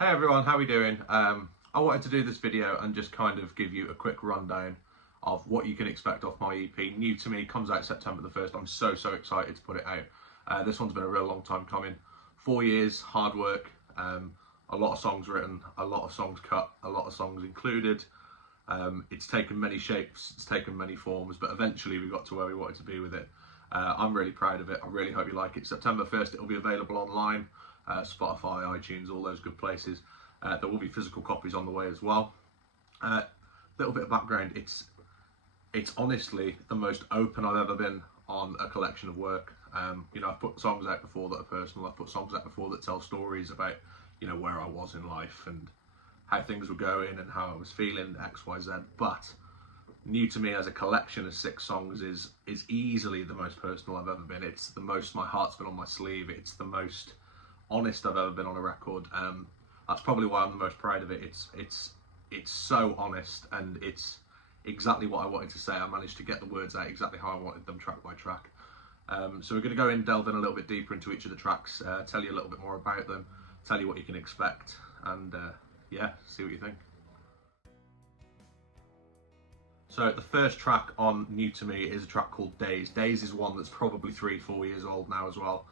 Hey everyone, how are we doing? I wanted to do this video and just kind of give you a quick rundown of what you can expect off my EP. New to me, comes out September the 1st. I'm so excited to put it out. This one's been a real long time coming. 4 years, hard work, a lot of songs written, a lot of songs cut, a lot of songs included. It's taken many shapes, it's taken many forms, but eventually we got to where we wanted to be with it. I'm really proud of it. I really hope you like it. September 1st, it'll be available online. Spotify, iTunes, all those good places. There will be physical copies on the way as well. Little bit of background, it's honestly the most open I've ever been on a collection of work. I've put songs out before that are personal, I've put songs out before that tell stories about, where I was in life and how things were going and how I was feeling, X, Y, Z, but New to Me as a collection of 6 songs is easily the most personal I've ever been. It's the most my heart's been on my sleeve, it's the most honest I've ever been on a record. That's probably why I'm the most proud of it. It's so honest and it's exactly what I wanted to say. I managed to get the words out exactly how I wanted them, track by track. So we're going to go in, delve in a little bit deeper into each of the tracks, tell you a little bit more about them, tell you what you can expect, and yeah, see what you think. So the first track on New to Me is a track called Days. Days is one that's probably 3-4 years old now as well.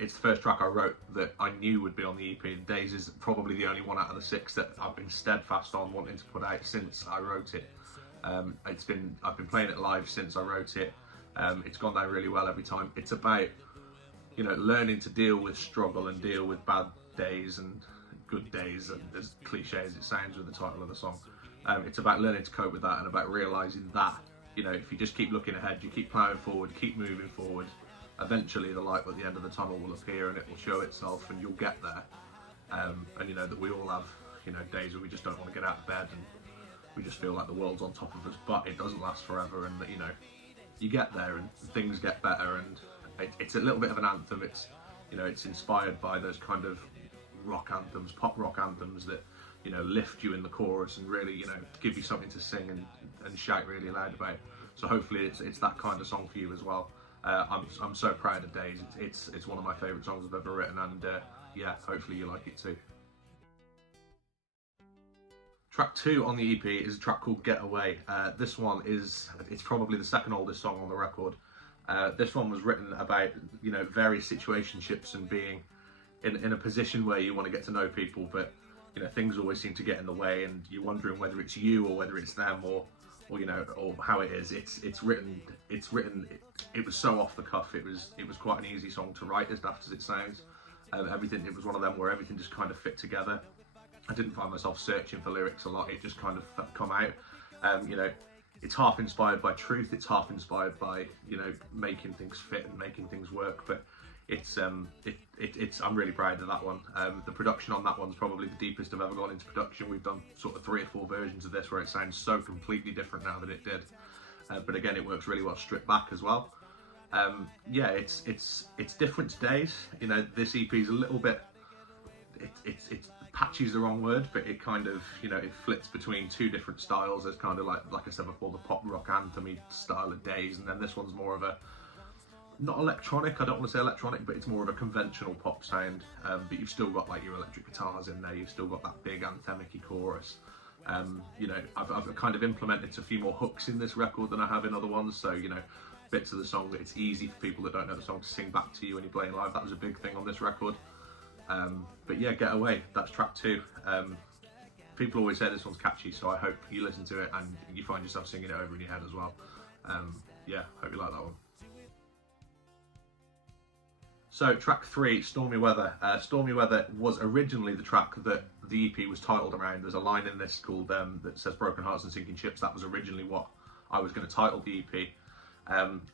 It's the first track I wrote that I knew would be on the EP. Days is probably the only one out of the 6 that I've been steadfast on wanting to put out since I wrote it. I've been playing it live since I wrote it. It's gone down really well every time. It's about, learning to deal with struggle and deal with bad days and good days, and as cliche as it sounds with the title of the song. It's about learning to cope with that and about realising that, if you just keep looking ahead, you keep ploughing forward, keep moving forward, eventually the light at the end of the tunnel will appear and it will show itself and you'll get there. And that we all have, days where we just don't want to get out of bed and we just feel like the world's on top of us, but it doesn't last forever, and that, you get there and things get better, and it's a little bit of an anthem. It's, it's inspired by those kind of rock anthems, pop rock anthems that, lift you in the chorus and really, give you something to sing and shout really loud about. So hopefully it's that kind of song for you as well. I'm so proud of Days. It's one of my favourite songs I've ever written, and yeah, hopefully you like it too. Track 2 on the EP is a track called Get Away. This one it's probably the second oldest song on the record. This one was written about, various situationships and being in a position where you want to get to know people, but things always seem to get in the way, and you're wondering whether it's you or whether it's them or how it is. It was so off the cuff. It was quite an easy song to write, as daft as it sounds. It was one of them where everything just kind of fit together. I didn't find myself searching for lyrics a lot. It just kind of come out. It's half inspired by truth. It's half inspired by making things fit and making things work. But I'm really proud of that one. The production on that one's probably the deepest I've ever gone into production. We've done sort of 3 or 4 versions of this where it sounds so completely different now than it did. But again, it works really well stripped back as well. Yeah, it's different to Days. This EP is a little bit. It's patchy is the wrong word, but it kind of it flits between 2 different styles. There's kind of like I said before, the pop rock anthem style of Days, and then this one's more of a, not electronic, I don't want to say electronic, but it's more of a conventional pop sound, but you've still got like your electric guitars in there, you've still got that big anthemic chorus. I've kind of implemented a few more hooks in this record than I have in other ones, so bits of the song that it's easy for people that don't know the song to sing back to you when you're playing live. That was a big thing on this record. But yeah, Get Away, that's track 2. People always say this one's catchy, so I hope you listen to it and you find yourself singing it over in your head as well. Yeah, hope you like that one. So track 3, Stormy Weather. Stormy Weather was originally the track that the EP was titled around. There's a line in this called that says Broken Hearts and Sinking Ships. That was originally what I was going to title the EP.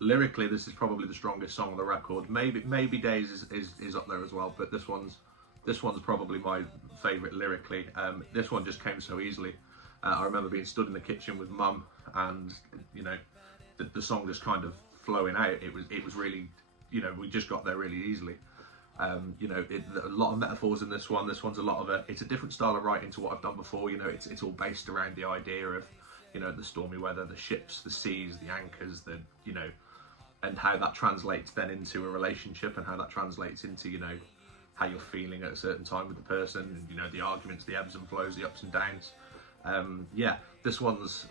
Lyrically, this is probably the strongest song on the record. Maybe Days is up there as well, but this one's probably my favourite lyrically. This one just came so easily. I remember being stood in the kitchen with Mum, and the song just kind of flowing out. It was really, we just got there really easily. A lot of metaphors in this one. This one's a lot of it's a different style of writing to what I've done before. It's all based around the idea of the stormy weather, the ships, the seas, the anchors, and how that translates then into a relationship, and how that translates into how you're feeling at a certain time with the person, and, you know, the arguments, the ebbs and flows, the ups and downs. Yeah, this one's,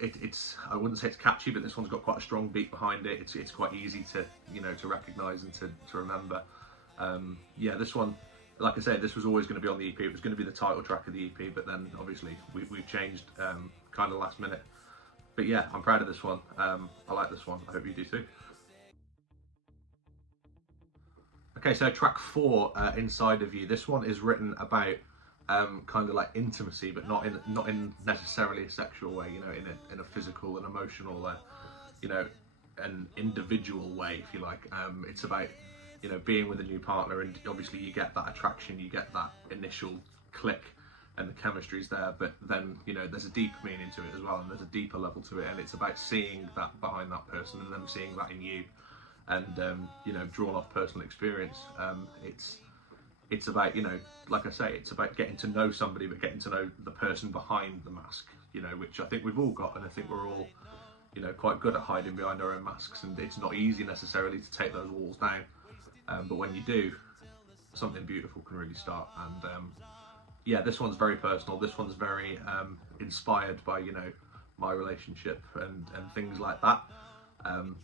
it's, I wouldn't say it's catchy, but this one's got quite a strong beat behind it. It's quite easy to, you know, to recognise and to remember. Yeah, this one, like I said, this was always going to be on the EP. It was going to be the title track of the EP, but then obviously we've changed kind of last minute. But yeah, I'm proud of this one. I like this one. I hope you do too. Okay, so track 4, Inside of You. This one is written about kind of like intimacy, but not in necessarily a sexual way. You know, in a physical and emotional, you know, an individual way, if you like. It's about, you know, being with a new partner, and obviously you get that attraction, you get that initial click, and the chemistry's there. But then, you know, there's a deep meaning to it as well, and there's a deeper level to it, and it's about seeing that behind that person, and them seeing that in you. And you know, drawn off personal experience. It's about, you know, like I say, it's about getting to know somebody, but getting to know the person behind the mask, you know, which I think we've all got, and I think we're all, you know, quite good at hiding behind our own masks, and it's not easy necessarily to take those walls down, but when you do, something beautiful can really start. And yeah, this one's very personal. This one's very inspired by, you know, my relationship and things like that.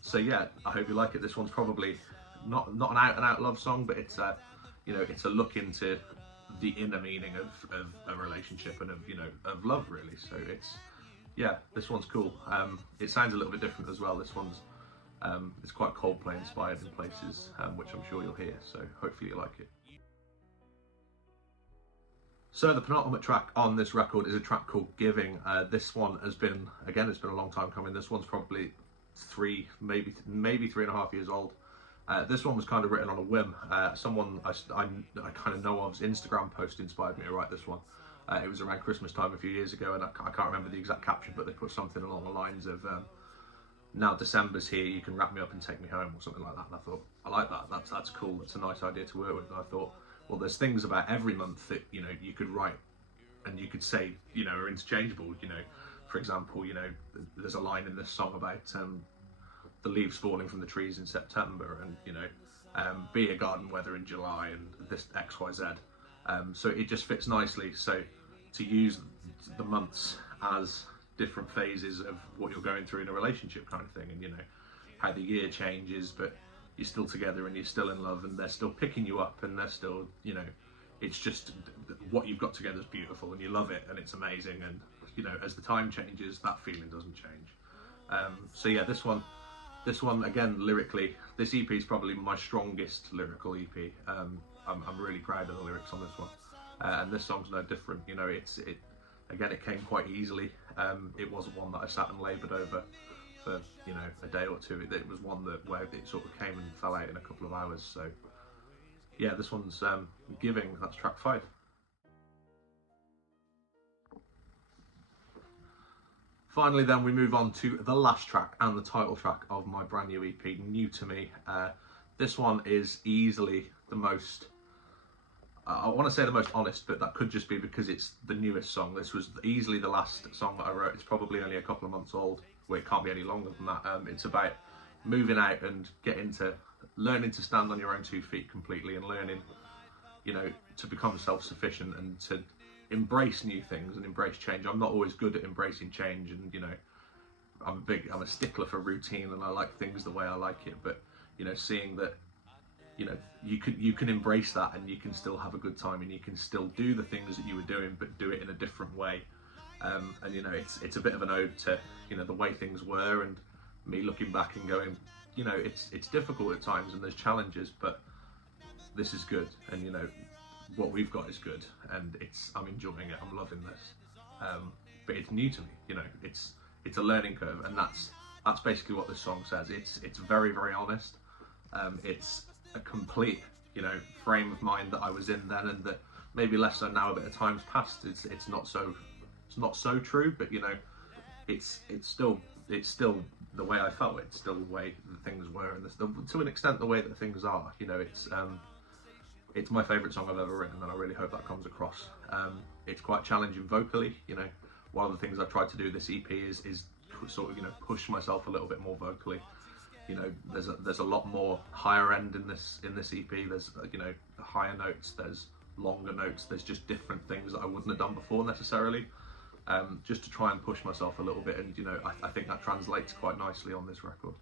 So yeah, I hope you like it. This one's probably not an out and out love song, but it's a, you know, it's a look into the inner meaning of a relationship and of, you know, of love really. So it's, yeah, this one's cool. It sounds a little bit different as well. This one's it's quite Coldplay inspired in places, which I'm sure you'll hear. So hopefully you like it. So the penultimate track on this record is a track called Giving. This one has been, again, it's been a long time coming. This one's probably maybe 3.5 years old. This one was kind of written on a whim. Someone I kind of know of's Instagram post inspired me to write this one. It was around Christmas time a few years ago, and I can't remember the exact caption, but they put something along the lines of, now December's here, you can wrap me up and take me home, or something like that. And I thought, I like that, that's cool, that's a nice idea to work with. And I thought, well, there's things about every month that, you know, you could write and you could say, you know, are interchangeable. You know, for example, you know, there's a line in this song about the leaves falling from the trees in September, and, you know, be a garden weather in July, and this XYZ. So it just fits nicely. So to use the months as different phases of what you're going through in a relationship kind of thing, and, you know, how the year changes, but you're still together and you're still in love, and they're still picking you up, and they're still, you know, it's just what you've got together is beautiful, and you love it, and it's amazing. And, you know, as the time changes, that feeling doesn't change. So yeah, this one again, lyrically, this EP is probably my strongest lyrical EP. I'm really proud of the lyrics on this one, and this song's no different. You know, it came quite easily. It wasn't one that I sat and laboured over for, you know, a day or two. It was one where it sort of came and fell out in a couple of hours. So yeah, this one's Giving. That's track 5. Finally then, we move on to the last track and the title track of my brand new EP, New to Me. This one is easily the most, I want to say the most honest, but that could just be because it's the newest song. This was easily the last song that I wrote. It's probably only a couple of months old. Well, it can't be any longer than that. It's about moving out and learning to stand on your own 2 feet completely, and learning, you know, to become self-sufficient and to embrace new things and embrace change. I'm not always good at embracing change, and, you know, I'm a stickler for routine, and I like things the way I like it. But, you know, seeing that, you know, you can embrace that, and you can still have a good time, and you can still do the things that you were doing, but do it in a different way. And, you know, it's a bit of an ode to, you know, the way things were, and me looking back and going, you know, it's difficult at times, and there's challenges, but this is good, and, you know, what we've got is good, and I'm enjoying it. I'm loving this, but it's new to me. You know, it's a learning curve, and that's basically what this song says. It's very, very honest. It's a complete, you know, frame of mind that I was in then, and that maybe less so now. A bit of time's passed. It's not so true, but, you know, it's still the way I felt. It's still the way that things were, and to an extent the way that things are. You know, it's my favourite song I've ever written, and I really hope that comes across. It's quite challenging vocally. You know, one of the things I've tried to do this EP is sort of, you know, push myself a little bit more vocally. you know, there's a lot more higher end in this EP. There's you know, higher notes, there's longer notes, there's just different things that I wouldn't have done before necessarily. Just to try and push myself a little bit, and you know, I think that translates quite nicely on this record.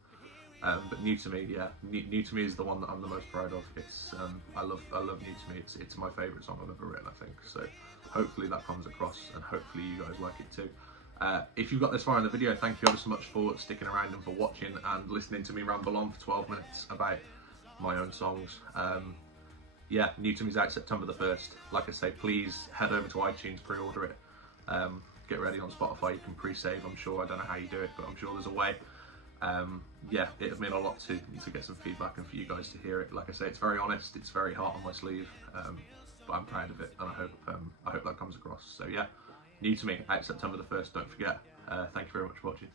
But New to Me, yeah, New to Me is the one that I'm the most proud of. It's I love New to Me. It's my favourite song I've ever written, I think. So hopefully that comes across, and hopefully you guys like it too. If you've got this far in the video, thank you ever so much for sticking around and for watching and listening to me ramble on for 12 minutes about my own songs. Yeah, New to Me's out September the 1st. Like I say, please head over to iTunes, pre-order it. Get ready on Spotify, you can pre-save, I'm sure. I don't know how you do it, but I'm sure there's a way. Yeah, it would mean a lot to get some feedback and for you guys to hear it. Like I say, it's very honest, it's very hot on my sleeve, but I'm proud of it, and I hope that comes across. So yeah, New to Me, out September the 1st, don't forget. Thank you very much for watching.